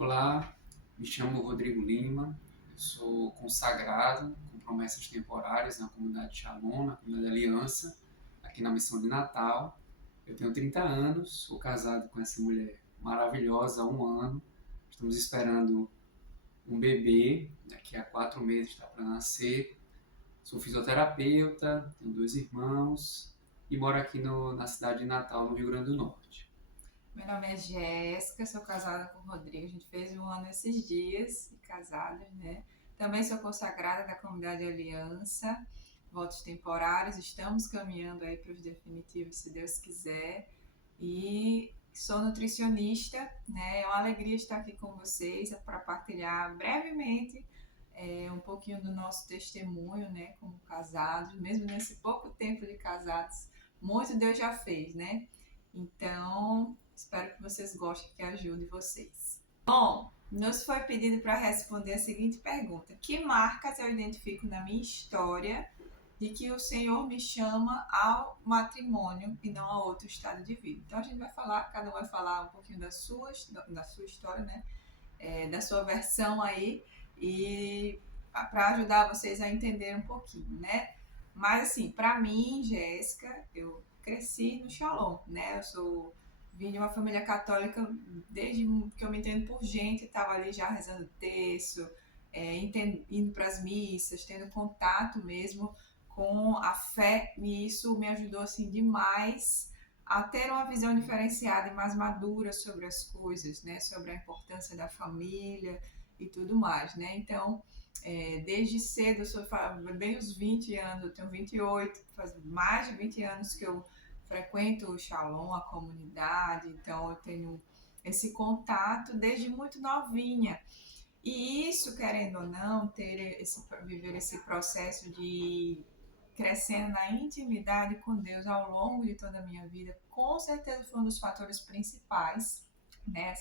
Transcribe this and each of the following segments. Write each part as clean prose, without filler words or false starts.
Olá, me chamo Rodrigo Lima, eu sou consagrado com promessas temporárias na comunidade Shalom, na comunidade Aliança, aqui na Missão de Natal. Eu tenho 30 anos, sou casado com essa mulher maravilhosa há um ano. Estamos esperando um bebê, daqui a 4 meses está para nascer. Sou fisioterapeuta, tenho 2 irmãos e moro aqui na cidade de Natal, no Rio Grande do Norte. Meu nome é Jéssica, sou casada com o Rodrigo. A gente fez um ano esses dias de casados, né? Também sou consagrada da comunidade Aliança, votos temporários. Estamos caminhando aí para os definitivos, se Deus quiser. E sou nutricionista, né? É uma alegria estar aqui com vocês para partilhar brevemente um pouquinho do nosso testemunho, né? Como casados, mesmo nesse pouco tempo de casados, muito Deus já fez, né? Então, espero que vocês gostem, que ajude vocês. Bom, nos foi pedido para responder a seguinte pergunta: que marcas eu identifico na minha história de que o Senhor me chama ao matrimônio e não a outro estado de vida? Então a gente vai falar, cada um vai falar um pouquinho da sua história, né? Da sua versão aí e para ajudar vocês a entender um pouquinho, né? Mas assim, para mim, Jéssica, eu cresci no Shalom, né? Vim de uma família católica desde que eu me entendo por gente, estava ali já rezando terço, indo para as missas, tendo contato mesmo com a fé, e isso me ajudou assim demais a ter uma visão diferenciada e mais madura sobre as coisas, né? Sobre a importância da família e tudo mais, né? Então, desde cedo, eu sou bem os 20 anos, eu tenho 28, faz mais de 20 anos que eu frequento o Shalom, a comunidade, então eu tenho esse contato desde muito novinha. E isso, querendo ou não, viver esse processo de crescendo na intimidade com Deus ao longo de toda a minha vida, com certeza foi um dos fatores principais, né?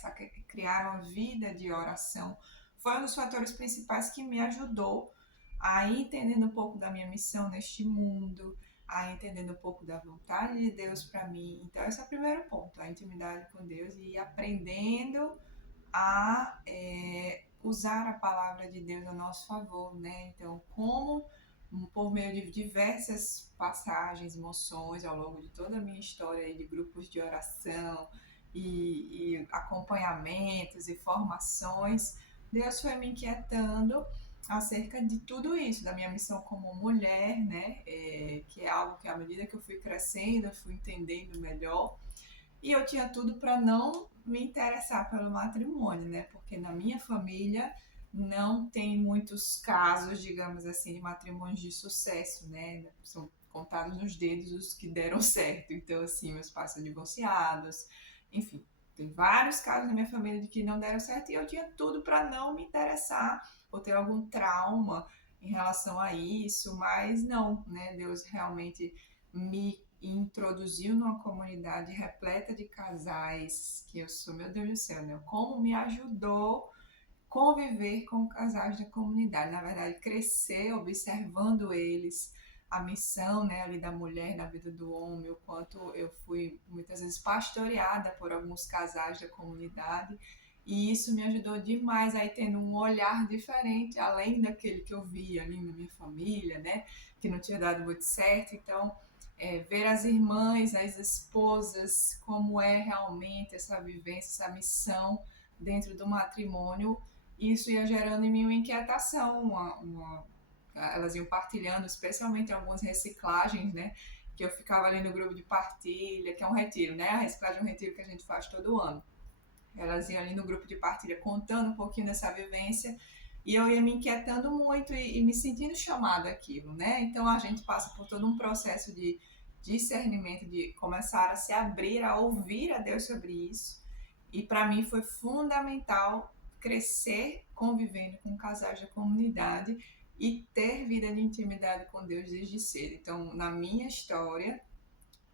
Criar uma vida de oração foi um dos fatores principais que me ajudou a ir entendendo um pouco da minha missão neste mundo, a entendendo um pouco da vontade de Deus para mim. Então, esse é o primeiro ponto, a intimidade com Deus e ir aprendendo a usar a palavra de Deus a nosso favor, né? Então, como por meio de diversas passagens, moções ao longo de toda a minha história aí de grupos de oração e acompanhamentos e formações, Deus foi me inquietando acerca de tudo isso, da minha missão como mulher, né? Que é algo que à medida que eu fui crescendo, eu fui entendendo melhor. E eu tinha tudo para não me interessar pelo matrimônio, né? Porque na minha família não tem muitos casos, digamos assim, de matrimônios de sucesso, né? São contados nos dedos os que deram certo. Então, assim, meus pais são divorciados, enfim, tem vários casos na minha família de que não deram certo e eu tinha tudo para não me interessar ou ter algum trauma em relação a isso, mas não, né? Deus realmente me introduziu numa comunidade repleta de casais, que eu sou, meu Deus do céu, né? Como me ajudou conviver com casais da comunidade, na verdade, crescer observando eles, a missão, né, ali da mulher na vida do homem, o quanto eu fui muitas vezes pastoreada por alguns casais da comunidade, e isso me ajudou demais aí tendo um olhar diferente, além daquele que eu via ali na minha família, né, que não tinha dado muito certo. Então, ver as irmãs, as esposas, como é realmente essa vivência, essa missão dentro do matrimônio, isso ia gerando em mim uma inquietação, elas iam partilhando, especialmente algumas reciclagens, né? Que eu ficava ali no grupo de partilha, que é um retiro, né? A reciclagem é um retiro que a gente faz todo ano. Elas iam ali no grupo de partilha contando um pouquinho dessa vivência e eu ia me inquietando muito e me sentindo chamada aquilo, né? Então a gente passa por todo um processo de discernimento, de começar a se abrir, a ouvir a Deus sobre isso. E para mim foi fundamental crescer convivendo com casais da comunidade e ter vida de intimidade com Deus desde cedo. Então, na minha história,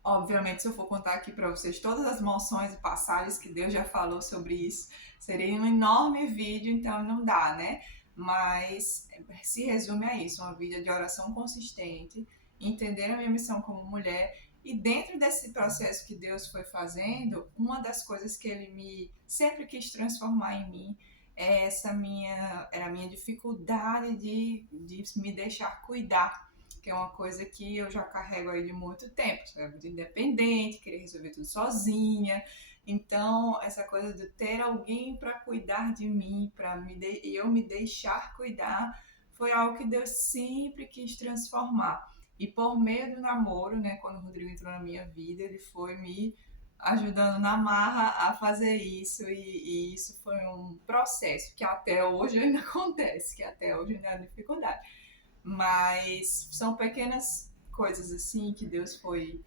obviamente, se eu for contar aqui para vocês todas as moções e passagens que Deus já falou sobre isso, seria um enorme vídeo, então não dá, né? Mas se resume a isso, uma vida de oração consistente, entender a minha missão como mulher e dentro desse processo que Deus foi fazendo, uma das coisas que Ele me sempre quis transformar em mim era a minha dificuldade de me deixar cuidar, que é uma coisa que eu já carrego aí de muito tempo, sabe? De independente, querer resolver tudo sozinha. Então, essa coisa de ter alguém para cuidar de mim, e eu me deixar cuidar, foi algo que Deus sempre quis transformar. E por meio do namoro, né, quando o Rodrigo entrou na minha vida, ele foi me ajudando na marra a fazer isso, e isso foi um processo que até hoje ainda acontece, que até hoje ainda há dificuldade. Mas são pequenas coisas assim que Deus foi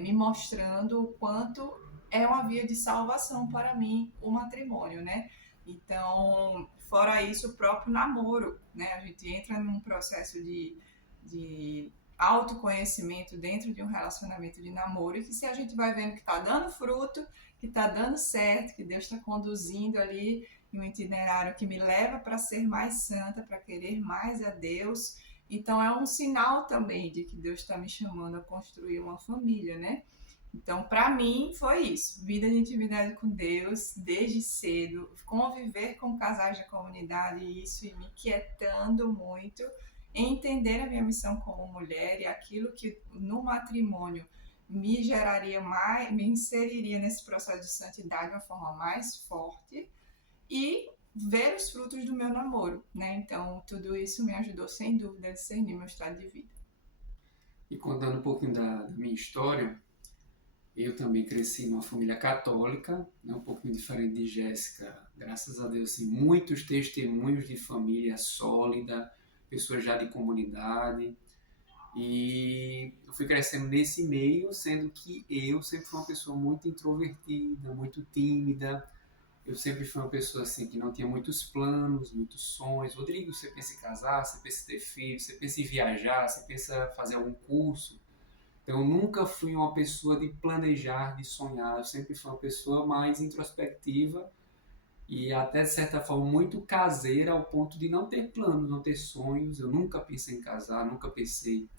me mostrando o quanto é uma via de salvação para mim o matrimônio, né? Então, fora isso, o próprio namoro, né? A gente entra num processo de autoconhecimento dentro de um relacionamento de namoro, e que se a gente vai vendo que está dando fruto, que está dando certo, que Deus está conduzindo ali em um itinerário que me leva para ser mais santa, para querer mais a Deus, então é um sinal também de que Deus está me chamando a construir uma família, né? Então, para mim, foi isso. Vida de intimidade com Deus, desde cedo, conviver com casais da comunidade, isso e me quietando muito, entender a minha missão como mulher e aquilo que no matrimônio me geraria mais, me inseriria nesse processo de santidade de uma forma mais forte, e ver os frutos do meu namoro, né? Então, tudo isso me ajudou, sem dúvida, a discernir meu estado de vida. E contando um pouquinho da minha história, eu também cresci numa família católica, né, um pouquinho diferente de Jéssica, graças a Deus, assim, muitos testemunhos de família sólida, pessoas já de comunidade, e eu fui crescendo nesse meio, sendo que eu sempre fui uma pessoa muito introvertida, muito tímida. Eu sempre fui uma pessoa assim que não tinha muitos planos, muitos sonhos. Rodrigo, você pensa em casar, você pensa em ter filhos, você pensa em viajar, você pensa em fazer algum curso. Então, eu nunca fui uma pessoa de planejar, de sonhar. Eu sempre fui uma pessoa mais introspectiva e até, de certa forma, muito caseira, ao ponto de não ter planos, não ter sonhos. Eu nunca pensei em casar, nunca pensei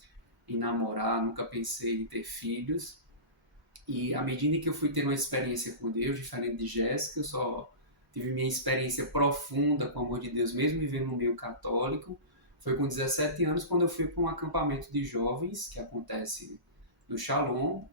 em namorar, nunca pensei em ter filhos. E à medida que eu fui tendo uma experiência com Deus, diferente de Jéssica, eu só tive minha experiência profunda com o amor de Deus, mesmo vivendo no meio católico. Foi com 17 anos quando eu fui para um acampamento de jovens, que acontece no Shalom,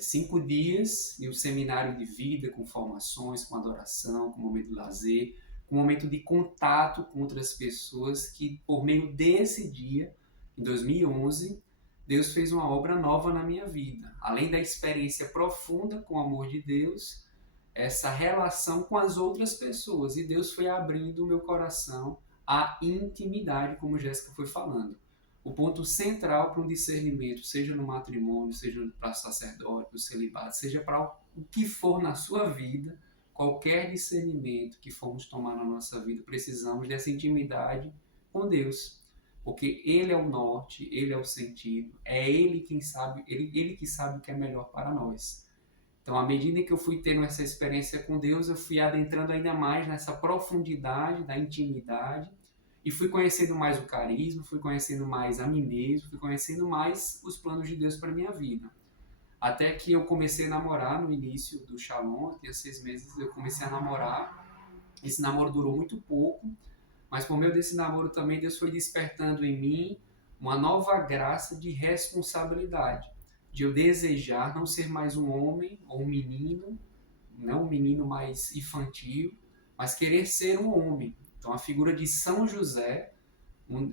5 dias em um seminário de vida, com formações, com adoração, com momento de lazer, com momento de contato com outras pessoas, que por meio desse dia, em 2011, Deus fez uma obra nova na minha vida. Além da experiência profunda com o amor de Deus, essa relação com as outras pessoas. E Deus foi abrindo o meu coração à intimidade, como Jéssica foi falando. O ponto central para um discernimento, seja no matrimônio, seja para sacerdote, no celibato, seja para o que for na sua vida, qualquer discernimento que formos tomar na nossa vida, precisamos dessa intimidade com Deus. Porque Ele é o norte, Ele é o sentido, é Ele quem sabe, Ele que sabe o que é melhor para nós. Então, à medida que eu fui tendo essa experiência com Deus, eu fui adentrando ainda mais nessa profundidade da intimidade e fui conhecendo mais o carisma, fui conhecendo mais a mim mesmo, fui conhecendo mais os planos de Deus para a minha vida. Até que eu comecei a namorar no início do Shalom, eu tinha 6 meses, eu comecei a namorar. Esse namoro durou muito pouco, mas por meio desse namoro também Deus foi despertando em mim uma nova graça de responsabilidade, de eu desejar não ser mais um homem ou um menino, não um menino mais infantil, mas querer ser um homem. Então a figura de São José,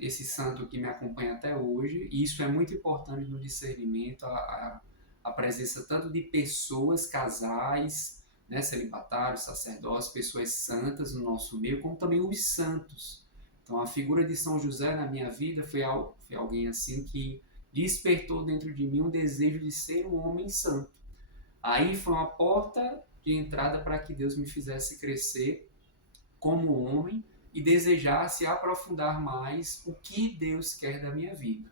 esse santo que me acompanha até hoje, e isso é muito importante no discernimento, a presença tanto de pessoas, casais, né, celibatários, sacerdotes, pessoas santas no nosso meio, como também os santos. Então a figura de São José na minha vida foi alguém assim que despertou dentro de mim um desejo de ser um homem santo. Aí foi uma porta de entrada para que Deus me fizesse crescer como homem e desejasse aprofundar mais o que Deus quer da minha vida.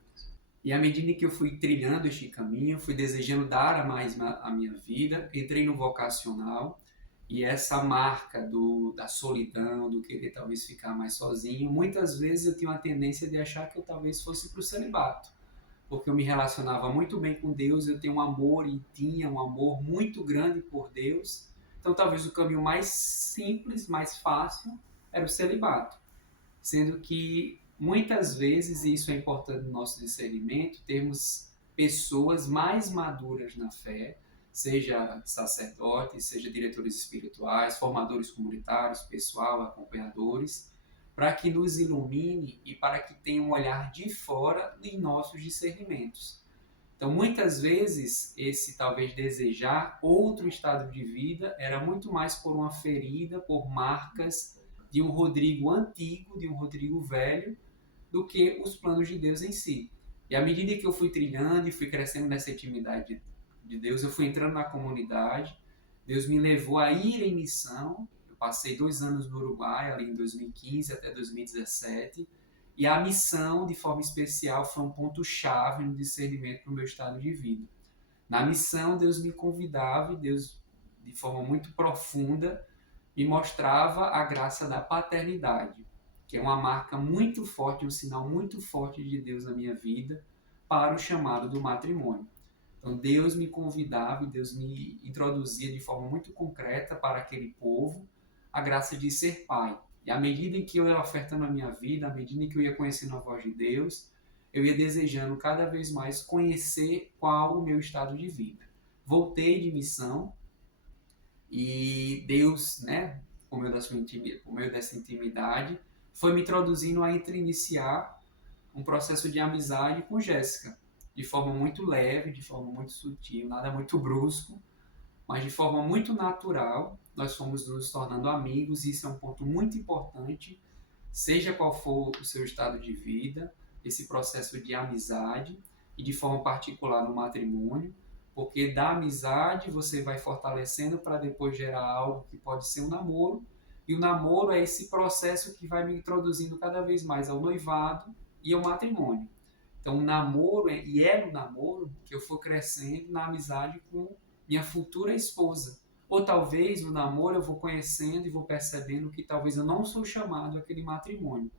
E à medida que eu fui trilhando este caminho, fui desejando dar a mais a minha vida, entrei no vocacional, e essa marca da solidão, do querer talvez ficar mais sozinho, muitas vezes eu tinha uma tendência de achar que eu talvez fosse para o celibato, porque eu me relacionava muito bem com Deus, eu tenho um amor e tinha um amor muito grande por Deus, então talvez o caminho mais simples, mais fácil, era o celibato. Sendo que muitas vezes, e isso é importante no nosso discernimento, termos pessoas mais maduras na fé, seja sacerdotes, seja diretores espirituais, formadores comunitários, pessoal, acompanhadores, para que nos ilumine e para que tenha um olhar de fora em nossos discernimentos. Então, muitas vezes, esse talvez desejar outro estado de vida era muito mais por uma ferida, por marcas de um Rodrigo antigo, de um Rodrigo velho, do que os planos de Deus em si. E à medida que eu fui trilhando e fui crescendo nessa intimidade de Deus, eu fui entrando na comunidade, Deus me levou a ir em missão. Eu passei 2 anos no Uruguai, ali em 2015 até 2017, e a missão, de forma especial, foi um ponto-chave no discernimento para o meu estado de vida. Na missão, Deus me convidava e Deus, de forma muito profunda, me mostrava a graça da paternidade, que é uma marca muito forte, um sinal muito forte de Deus na minha vida para o chamado do matrimônio. Então Deus me convidava e Deus me introduzia de forma muito concreta para aquele povo a graça de ser pai. E à medida em que eu ia ofertando a minha vida, à medida em que eu ia conhecendo a voz de Deus, eu ia desejando cada vez mais conhecer qual o meu estado de vida. Voltei de missão e Deus, né, por meio dessa intimidade, foi me introduzindo a iniciar um processo de amizade com Jéssica, de forma muito leve, de forma muito sutil, nada muito brusco, mas de forma muito natural. Nós fomos nos tornando amigos e isso é um ponto muito importante, seja qual for o seu estado de vida, esse processo de amizade e de forma particular no matrimônio, porque da amizade você vai fortalecendo para depois gerar algo que pode ser um namoro, e o namoro é esse processo que vai me introduzindo cada vez mais ao noivado e ao matrimônio. Então, o namoro, e é no namoro que eu for crescendo na amizade com minha futura esposa. Ou talvez no namoro eu vou conhecendo e vou percebendo que talvez eu não sou chamado àquele matrimônio.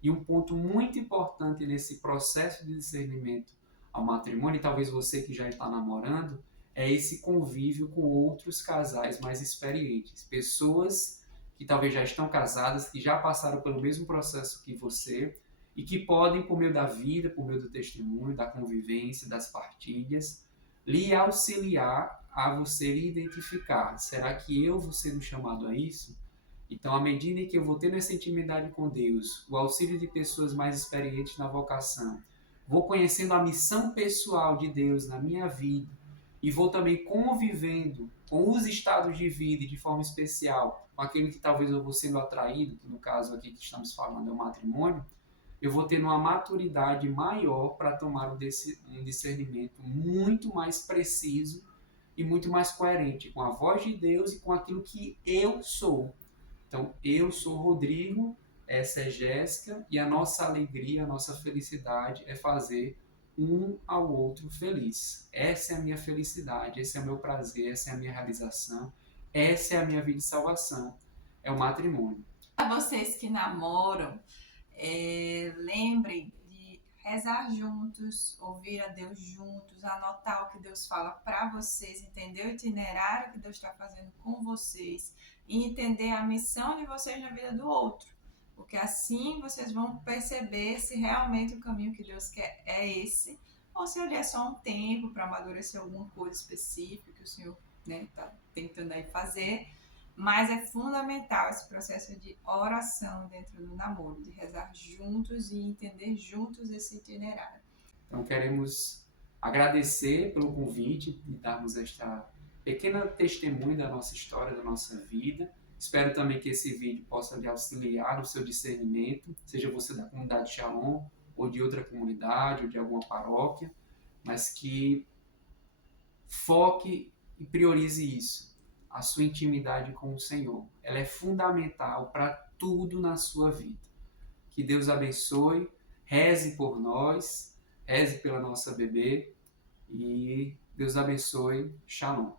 E um ponto muito importante nesse processo de discernimento ao matrimônio, e talvez você que já está namorando, é esse convívio com outros casais mais experientes. Pessoas que talvez já estão casadas, que já passaram pelo mesmo processo que você, e que podem, por meio da vida, por meio do testemunho, da convivência, das partilhas, lhe auxiliar a você lhe identificar. Será que eu vou ser um chamado a isso? Então, à medida em que eu vou tendo essa intimidade com Deus, o auxílio de pessoas mais experientes na vocação, vou conhecendo a missão pessoal de Deus na minha vida e vou também convivendo com os estados de vida e de forma especial com aquele que talvez eu vou sendo atraído, que no caso aqui que estamos falando é o matrimônio, eu vou tendo uma maturidade maior para tomar um discernimento muito mais preciso e muito mais coerente com a voz de Deus e com aquilo que eu sou. Então, eu sou Rodrigo, essa é Jéssica, e a nossa alegria, a nossa felicidade é fazer um ao outro feliz. Essa é a minha felicidade, esse é o meu prazer, essa é a minha realização, essa é a minha vida de salvação, é o matrimônio. Para vocês que namoram, lembrem de rezar juntos, ouvir a Deus juntos, anotar o que Deus fala para vocês, entender o itinerário que Deus está fazendo com vocês e entender a missão de vocês na vida do outro, porque assim vocês vão perceber se realmente o caminho que Deus quer é esse, ou se ele é só um tempo para amadurecer alguma coisa específica que o Senhor está tentando aí fazer. Mas é fundamental esse processo de oração dentro do namoro, de rezar juntos e entender juntos esse itinerário. Então queremos agradecer pelo convite de darmos esta pequena testemunho da nossa história, da nossa vida. Espero também que esse vídeo possa lhe auxiliar no seu discernimento, seja você da comunidade Shalom ou de outra comunidade ou de alguma paróquia, mas que foque e priorize isso. A sua intimidade com o Senhor. Ela é fundamental para tudo na sua vida. Que Deus abençoe, reze por nós, reze pela nossa bebê e Deus abençoe. Shalom.